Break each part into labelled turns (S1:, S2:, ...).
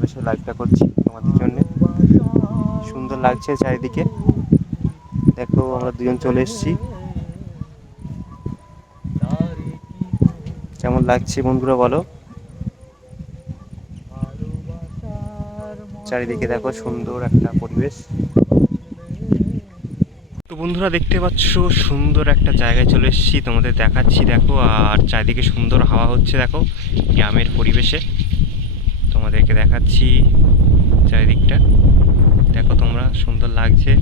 S1: বসে লাইভটা করছি তোমাদের জন্য। সুন্দর লাগছে চারিদিকে। দেখো, আমরা দুজন চলে এসেছি। কেমন লাগছে বন্ধুরা বলো? চারিদিকে দেখো, সুন্দর একটা পরিবেশ। তো বন্ধুরা, দেখতে পাচ্ছ, সুন্দর একটা জায়গায় চলে এসেছি। তোমাদের দেখাচ্ছি, দেখো, আর চারিদিকে সুন্দর হাওয়া হচ্ছে, দেখো, গ্রামের পরিবেশে। তোমাদেরকে দেখাচ্ছি চারিদিকটা। দেখো তোমরা, সুন্দর লাগছে।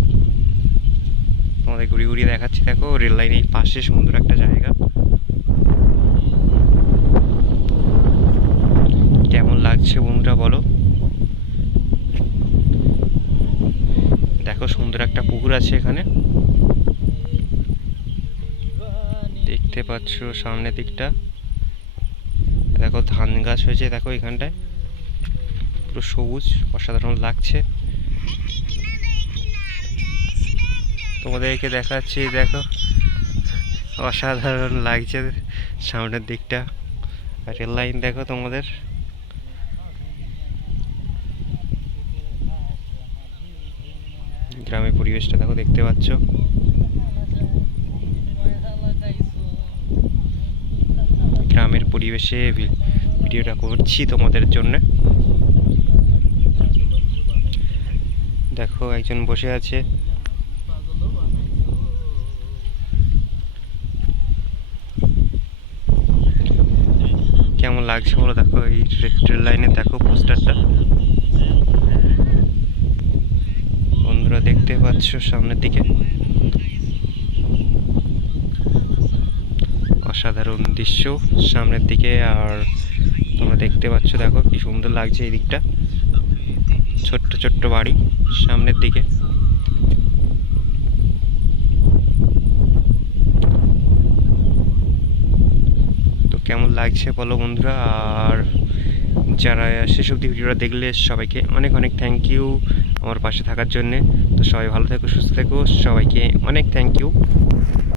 S1: তোমাদের ঘুরিয়ে ঘুরিয়ে দেখাচ্ছি, দেখো, রেল লাইনের পাশে সুন্দর একটা জায়গা। কেমন লাগছে বন্ধুরা বলো? দেখো, সুন্দর একটা পুকুর আছে এখানে। দেখতে পাচ্ছ সামনের দিকটা। দেখো, ধান গাছ হয়েছে, দেখো এখানটায়। পুরো সবুজ, অসাধারণ লাগছে। তোমাদেরকে দেখাচ্ছি, দেখো। অসাধারণ লাগছে সামনের দিকটা। রেল লাইন দেখো তোমাদের। গ্রামের পরিবেশটা দেখো, দেখতে পাচ্ছ। গ্রামের পরিবেশে ভিডিওটা করছি তোমাদের জন্য। দেখো, একজন বসে আছে। কেমন লাগছে বলো দেখো, এই রেল লাইনে দেখো পোস্টারটা। বন্ধুরা দেখতে পাচ্ছ সামনের দিকে। অসাধারণ দৃশ্য সামনের দিকে, আর তোমরা দেখতে পাচ্ছ দেখো কি সুন্দর লাগছে এই দিকটা। ছোট্ট ছোট্ট বাড়ি। সামনের দিকে। তো কেমন লাগছে বলো বন্ধুরা? আর যারা শেষ অব্দি ভিডিওটা দেখলে সবাইকে অনেক অনেক থ্যাংক ইউ আমার পাশে থাকার জন্যে। তো সবাই ভালো থেকো, সুস্থ থেকো। সবাইকে অনেক থ্যাংক ইউ